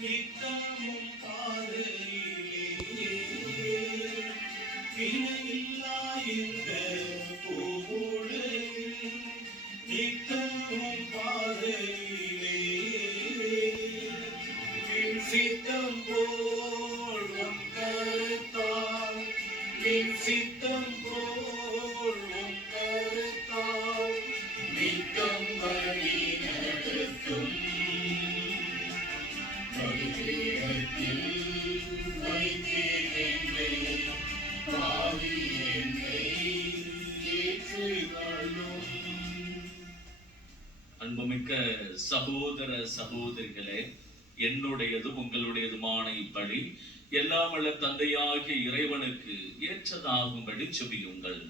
நித்தமும் பாதையிலே இணையில்லா இந்த பூவுலகில் நித்தமும் பாதையிலே சித்தம் போல் உன் கருத்தால் சித்தம் போல் உன் கருத்தால் நித்தம் வழி நடத்தும் அன்புமிக்க சகோதர சகோதரிகளே, என்னுடையதும் உங்களுடையதுமான இப்படி எல்லாம் வல்ல தந்தையாகிய இறைவனுக்கு ஏற்றதாகும்படி செபியுங்கள்.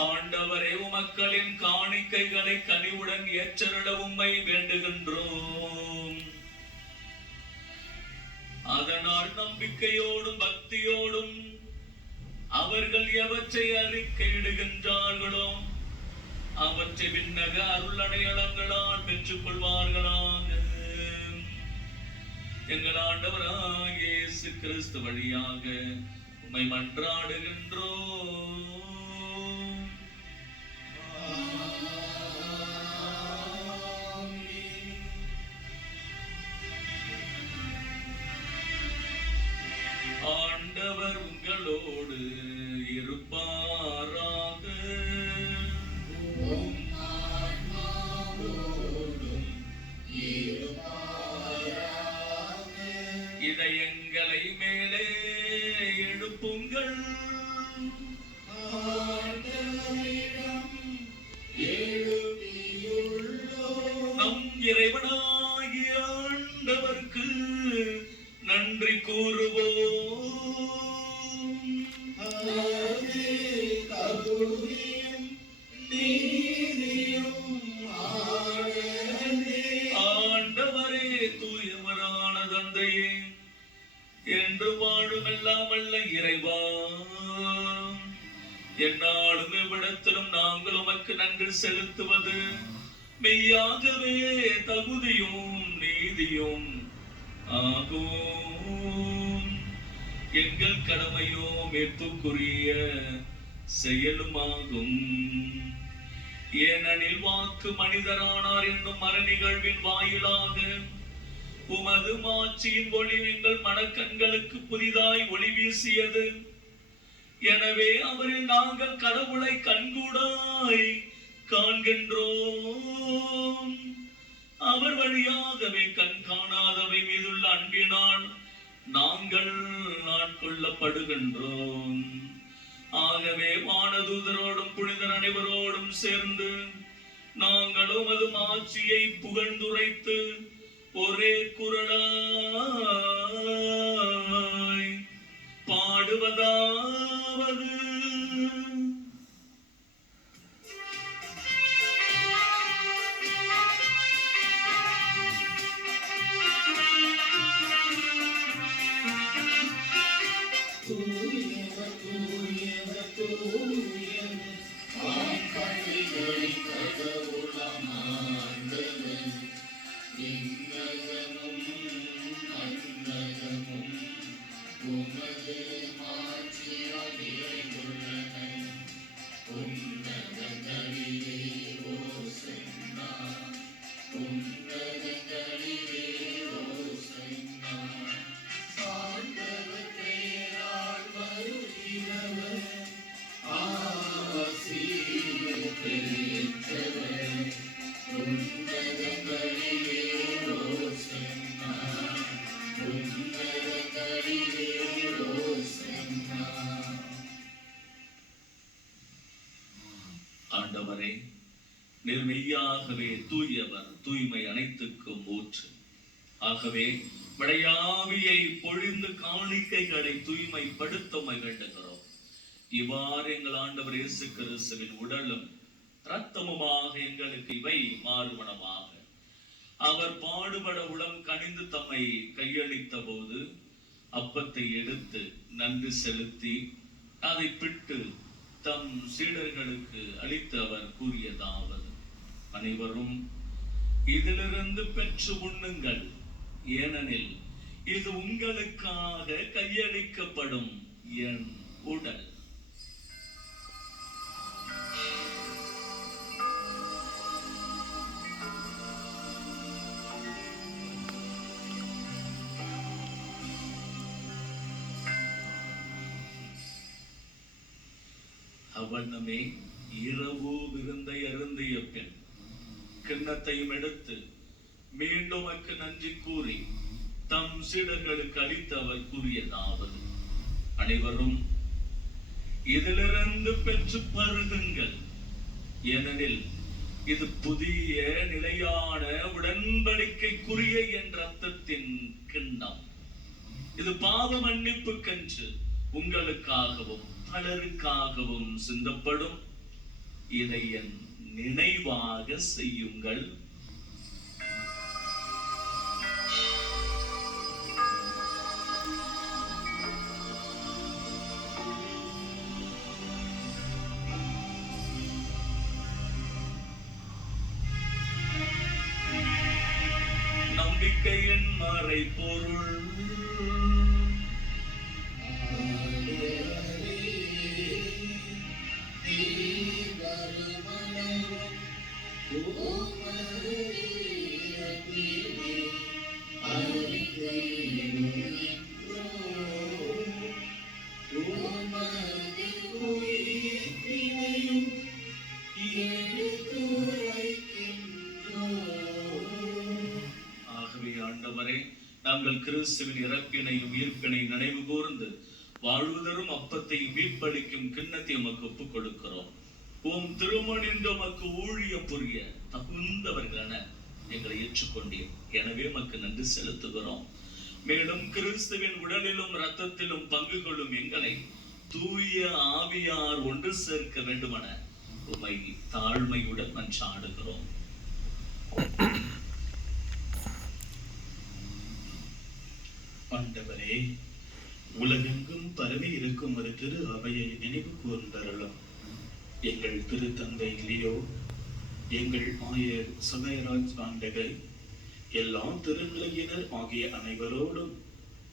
ஆண்டவரே, உமக்களின் காணிக்கைகளை கனிவுடன் ஏற்றருள உம்மை வேண்டுகின்றோம். அதனால் நம்பிக்கையோடும் பக்தியோடும் அவர்கள் எவற்றை அறிக்கையிடுகின்றார்களோ அவற்றை விண்ணக அருள் அடையாளங்களால் பெற்றுக் கொள்வார்களாக. எங்கள் ஆண்டவராகிய இயேசு கிறிஸ்து வழியாக உம்மை மன்றாடுகின்றோம். ஆண்டவர் உங்களோடு இருப்பாராக. இதயங்களை மேலே எழுப்புங்கள். நம் இறைவனாகிய ஆண்டவருக்கு நன்றி கூறுவோம். ஆண்டவரே, தூயவரான தந்தையே, என்று வாழும் எல்லாம் அல்ல இறைவா, என்னாலும் இவ்விடத்திலும் நாங்கள் உமக்கு நன்றி செலுத்துவது மெய்யாகவே தகுதியும் நீதியும் ஆகும். எங்கள் கடமையோ மேற்புக்குரிய செயலுமாகும். ஏனெனில் வாக்கு மனிதரானார் என்னும் மர நிகழ்வின் வாயிலாக உமது மாட்சியின் ஒளி எங்கள் மனக்கண்களுக்கு புதிதாய் ஒளி வீசியது. எனவே அவரில் நாங்கள் கடவுளை கண்கூடாய் காண்கின்றோம். அவர் வழியாகவே கண் காணாதவை மீதுள்ள அன்பினால் நாங்கள் ஆட்கொள்ளப்படுகின்றோம். ஆகவே வானதூதரோடும் புனிதர் அனைவரோடும் சேர்ந்து நாங்கள் உமது மாட்சியை புகழ்ந்துரைத்து ஒரே குரலாய் பாடுவதாவது: ஆண்டவரே, நீர் மெய்யாகவே தூயவர், தூய்மை அனைத்துக்கும் ஊற்று. ஆகவே விளையாவியை பொழிந்து காணிக்கைகளை தூய்மைப்படுத்த வேண்டுகிறோம். இவ்வாறு எங்கள் ஆண்டவர் இயேசு கிறிஸ்துவின் உடலும் இரத்தமுமாக எங்களுக்கு இவை மாறுபடமாக. அவர் பாடுபட உளம் கனிந்து தம்மை கையளித்த போது அப்பத்தை எடுத்து நன்றி செலுத்தி அதை பிட்டு தம் சீடர்களுக்கு அளித்து அவர் கூறியதாவது: அனைவரும் இதிலிருந்து பெற்று உண்ணுங்கள், ஏனெனில் இது உங்களுக்காக கையளிக்கப்படும் என் உடல். அவ்வண்ணமே இரவு விருந்தை அருந்திய பின் கிண்ணத்தையும் எடுத்து மீண்டும் நன்றி கூறி தம் சீடர்களுக்கு அளித்து அவர் கூறியதாவது: அனைவரும் இதிலிருந்து பெற்று பருகுங்கள், ஏனெனில் இது புதிய நிலையான உடன்படிக்கைக்குரிய என் ரத்தத்தின் கிண்ணம். இது பாவ மன்னிப்புக்கென்று உங்களுக்காகவும் பலருக்காகவும் சிந்தப்படும். இதை என் நினைவாக செய்யுங்கள். நம்பிக்கையின் மறைபொருள். நாங்கள் கிறிஸ்துவின் இறப்பினையும் உயிர்ப்பினை நினைவு கூர்ந்து வாழ்வுதரும் அப்பத்தையும் மீட்பளிக்கும் கிண்ணத்தை உமக்கு ஒப்புக் கொடுக்கிறோம். உம் திருமணின்று உமக்கு ஊழிய புரிய தகுந்தவர்களென எங்களை ஏற்றுக்கொண்டீர். எனவே உமக்கு நன்றி செலுத்துகிறோம். மேலும் கிறிஸ்துவின் உடலிலும் இரத்தத்திலும் பங்கு கொள்ளும் எங்களை தூய ஆவியார் ஒன்று சேர்க்க வேண்டுமென உம்மை தாழ்மையுடன் மன்றாடுகிறோம். ஆண்டவரே, உலகெங்கும் பரவி இருக்கும் ஒரு திரு அவையை நினைவு கூர்ந்தருளும். எங்கள் திருத்தந்தை லியோ, எங்கள் ஆயர் சமயராஜ் ஆண்டகை, எல்லா திருநிலையினர் ஆகிய அனைவரோடும்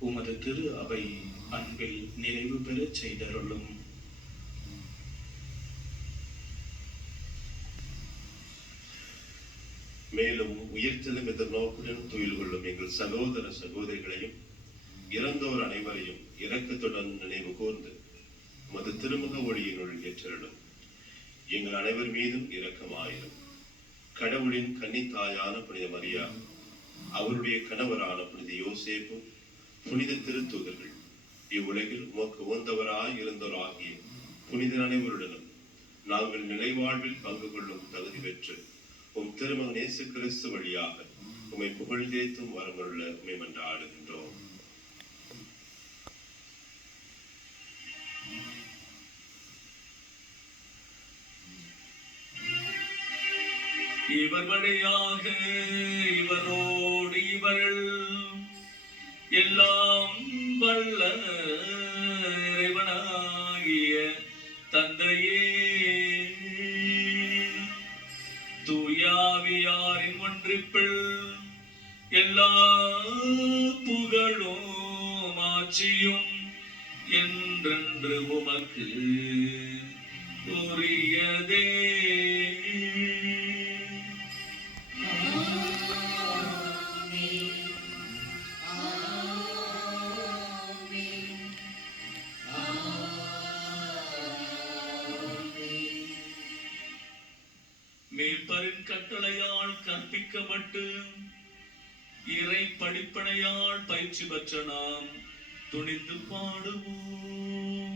உமது திரு அவை அன்பில் நிறைவு பெறச் செய்தருளும். மேலும் உயிர்த்தெழும் எதிர்நோக்குடன் துயில் கொள்ளும் எங்கள் சகோதர சகோதரிகளையும் இறந்தோர் அனைவரையும் இரக்கத்துடன் நினைவு கூர்ந்து உமது திருமுக ஒளியினுள் ஏற்றருளும். எங்கள் அனைவர் மீதும் இரக்கமாயிரும். கடவுளின் கன்னித்தாயான புனித மரியா, அவருடைய கணவரான புனித யோசேப்பு, புனித திருத்தூதர்கள், இவ்வுலகில் உமக்கு உகந்தவராய் இருந்தோராகிய புனிதர் அனைவருடனும் நாங்கள் நிலைவாழ்வில் பங்கு கொள்ளும் தகுதி பெற்று உம் திருமகன் இயேசு கிறிஸ்து வழியாக உம்மை புகழ்ந்தேத்தும் வரமுள்ள உம்மை மன்றாடுகின்றோம். இவர் வழியாக இவரோடு இவர்கள் எல்லாம் வல்ல இறைவனாகிய தந்தையே, தூயாவியாரின் ஒன்றிப்பில் எல்லா புகழும் ஆட்சியும் என்றென்று உமக்கு உரியதே. மேய்ப்பரின் கட்டளையால் கற்பிக்கப்பட்டு இறை படிப்பனையால் பயிற்சி பெற்ற நாம் துணிந்து பாடுவோம்.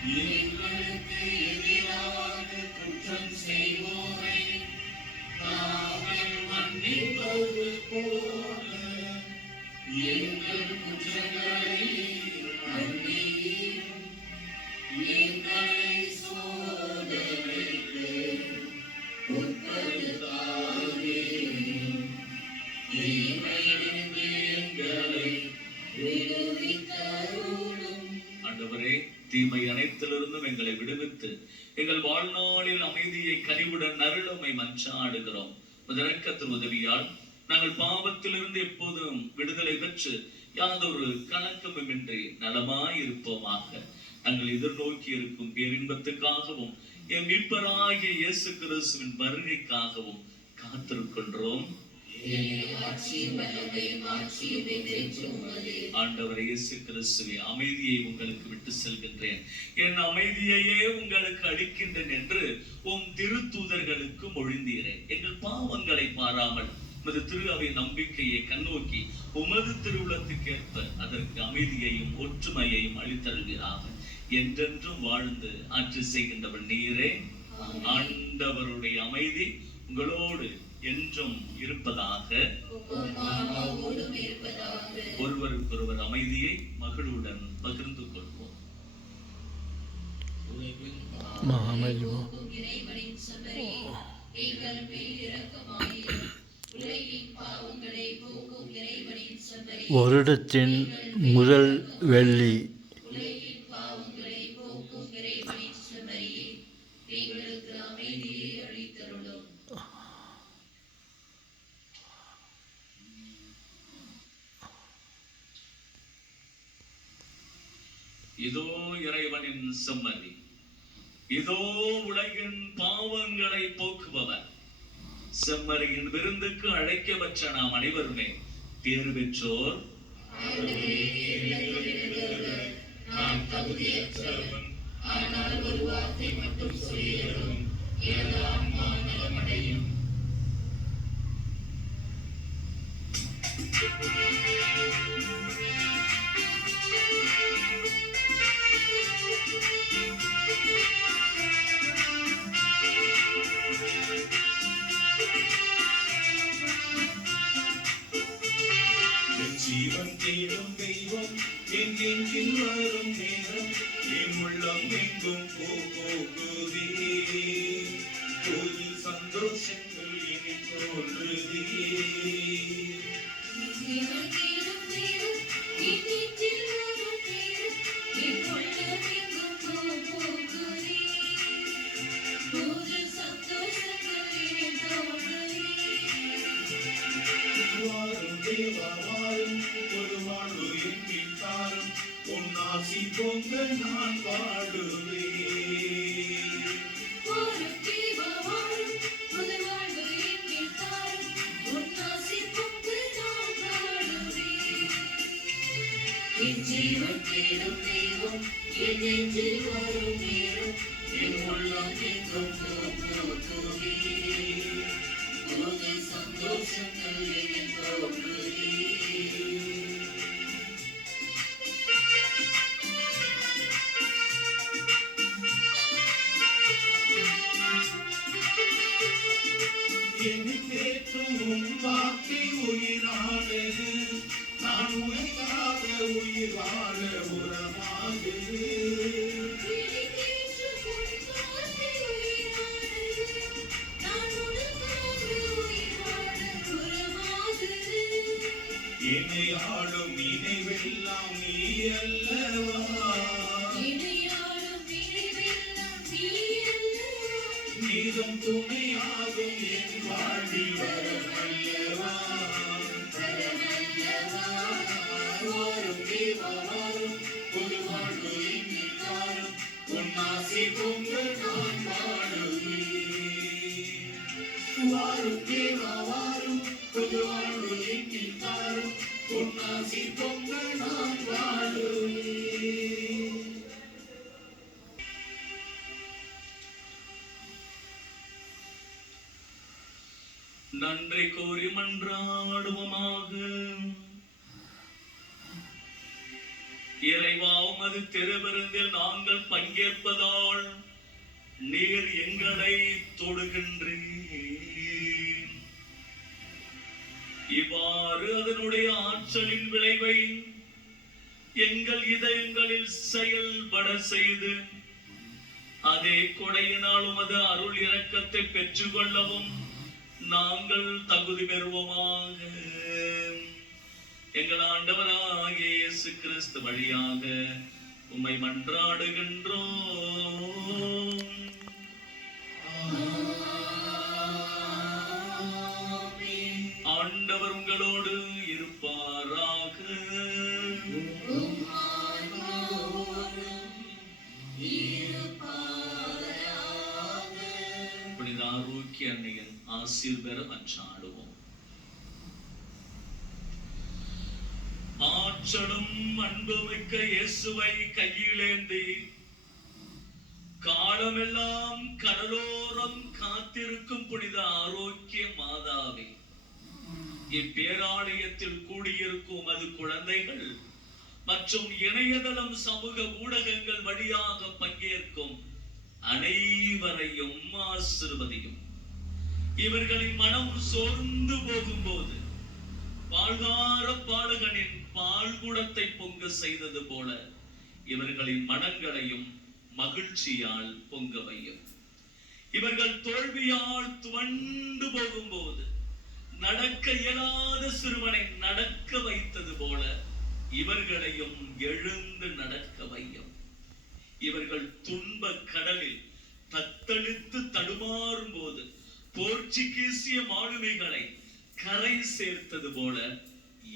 எங்களுக்கு எதிராக குற்றம் செய்வோரை நாங்கள் மன்னிப்பது போல எங்கள் குற்றங்களை மன்னியும். எங்களை சோதனைக்கு உட்படுத்தாதேயும். தீமையிலிருந்து எங்களை விடுவித்தருளும். ஆண்டவரே, தீமை அனைத்திலிருந்தும் எங்களை விடுவித்து எங்கள் வாழ்நாளில் அமைதியை கனிவுடன் அருளுமை மன்றாடுகிறோம். இரக்கத்தின் உதவியால் நாங்கள் பாவத்திலிருந்து எப்போதும் விடுதலை பெற்று யாதொரு கலக்கமுமின்றி நலமாய் இருப்போமாக. நாங்கள் எதிர்நோக்கி இருக்கும் பேரின்பத்துக்காகவும் என் மீட்பராகிய இயேசு கிறிஸ்துவின் வருகைக்காகவும் காத்திருக்கின்றோம். ஆண்டவர் இயேசு கிறிஸ்துவே, அமைதியை உங்களுக்கு விட்டு செல்கின்றேன், என் அமைதியையே உங்களுக்கு அளிக்கின்றேன் என்று உம் திருத்தூதர்களுக்கு மொழிந்தீரே. எங்கள் பாவங்களை பாராமல் உமது திரு அவை நம்பிக்கையை கண்ணோக்கி உமது திருவுளத்துக்கேற்ப அதற்கு அமைதியையும் ஒற்றுமையையும் அளித்தருகிறாக. என்றென்றும் வாழ்ந்து ஆட்சி செய்கின்றவர் நீரே. ஆண்டவருடைய அமைதி உங்களோடு என்றும் இருப்பதாக. ஒருவருக்கொருவர் அமைதியை மகிழ்வுடன் பகிர்ந்து கொள்வோம். வருடத்தின் முதல் வெள்ளி இதோ இறைவனின் செம்மறி, இதோ உலகின் பாவங்களை போக்குபவர். செம்மறியின் விருந்துக்கு அழைக்கப்பட்ட நாம் அனைவருமே பேறு பெற்றோர். நான் தகுதியற்றவன், ஆனால் ஒரு வார்த்தை மட்டும் சொல்லியதும் எனது ஆன்மா நலமடையும். ஜீவன் தேடும் தெய்வம் என் நெஞ்சில் வரும் நேரம் என் உள்ளம் எங்கும் போகுதே. புது சந்தோஷங்கள் இனி தோன்றுதே. வாரும் தேவா வாரும், ஒரு வாழ்வு என் தாரும், உன் ஆசி பொங்க நான் பாடுவேன். என் ஜீவன் தேடும் தெய்வம் என் நெஞ்சில் வரும் நேரம் என் உள்ளம் எங்கும் போகுதே. புது சந்தோஷங்கள் இனி தோன்றுதே. என்னை தேற்றும் உன் வார்த்தை உயிரானது, நான் உனக்காக உயிர் வாழ உரமாகுது. என்னை ஆளும் நினைவெல்லாம் நீ அல்லவா, நீதம் துணையாகும் என் வாழ்வில் வரமல்லவா. வாரும் தேவா வாரும், ஒரு வாழ்வு எண்ணில் தாரும், உன் ஆசி பொங்க நான் பாடுவேன். வாரும் தேவா வாரும், ஒரு வாழ்வு எண்ணில் தாரும், உன் ஆசி பொங்க நான் பாடுவேன். நன்றி கோரி மன்றாடுவோமாக. இறைவா உமது திருவிருந்தில் நாங்கள் பங்கேற்பதால் நீர் எங்களை தொடுகின்றீர். இவ்வாறு அதனுடைய ஆற்றலின் விளைவை எங்கள் இதயங்களில் செயல்பட செய்து அதே கொடையினால் உமது அருள் இரக்கத்தை பெற்றுக்கொள்ளவும் நாங்கள் தகுதி பெறுவோமாக. எங்கள் ஆண்டவராகிய இயேசு கிறிஸ்து வழியாக உம்மை மன்றாடுகின்றோம். ஆண்டவர் உங்களோடு இருப்பாராக. புனித ஆரோக்கிய அன்னையின் ஆசீர் பெற மன்றாடுவோம். ஆற்றலும் அன்புமிக்க இயேசுவை கையிலேந்தி காலமெல்லாம் கடலோரம் காத்திருக்கும் புனித ஆரோக்கிய மாதாவே, இப்பேராலயத்தில் கூடியிருக்கும் அது குழந்தைகள் மற்றும் இணையதளம் சமூக ஊடகங்கள் வழியாக பங்கேற்கும் அனைவரையும் ஆசீர்வதியும். இவர்களின் மனம் சோர்ந்து போகும்போது பால்கார பாலகனின் பால்குடத்தை பொங்க செய்தது போல இவர்களின் மனங்களையும் மகிழ்ச்சியால் பொங்க வையும். இவர்கள் தோல்வியால் துவண்டு போகும்போது நடக்க இயலாத சிறுவனை நடக்க வைத்தது போல இவர்களையும் எழுந்து நடக்க வையும். இவர்கள் துன்ப கடலில் தத்தளித்து தடுமாறும் போது போர்ச்சுகீசிய மாலுமிகளை கரை சேர்த்தது போல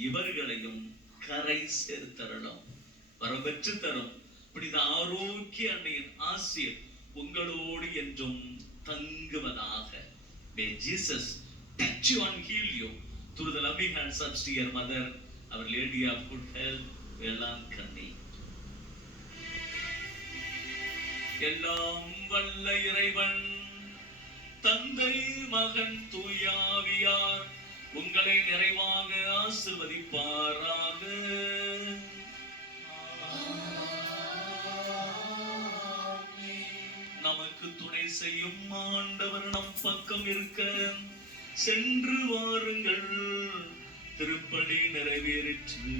இவர்களையும் கரை சேர்த்தரலாம். வரம்பெற்று தரும் புனித ஆரோக்கிய அன்னையின் ஆசீர் உங்களோடு என்றும் தங்குவதாக. May Jesus touch you and heal you through the loving hands of dear Mother, Our Lady of Good Health, Velankanni. எல்லாம் வல்ல இறைவன் தந்தை மகன் தூயாவியார் உங்களை நிறைவாக ஆசீர்வதிப்பாராக. நமக்கு துணை செய்யும் ஆண்டவர் நம் பக்கம் இருக்க சென்று வாருங்கள். திருப்பலி நிறைவேறிற்று.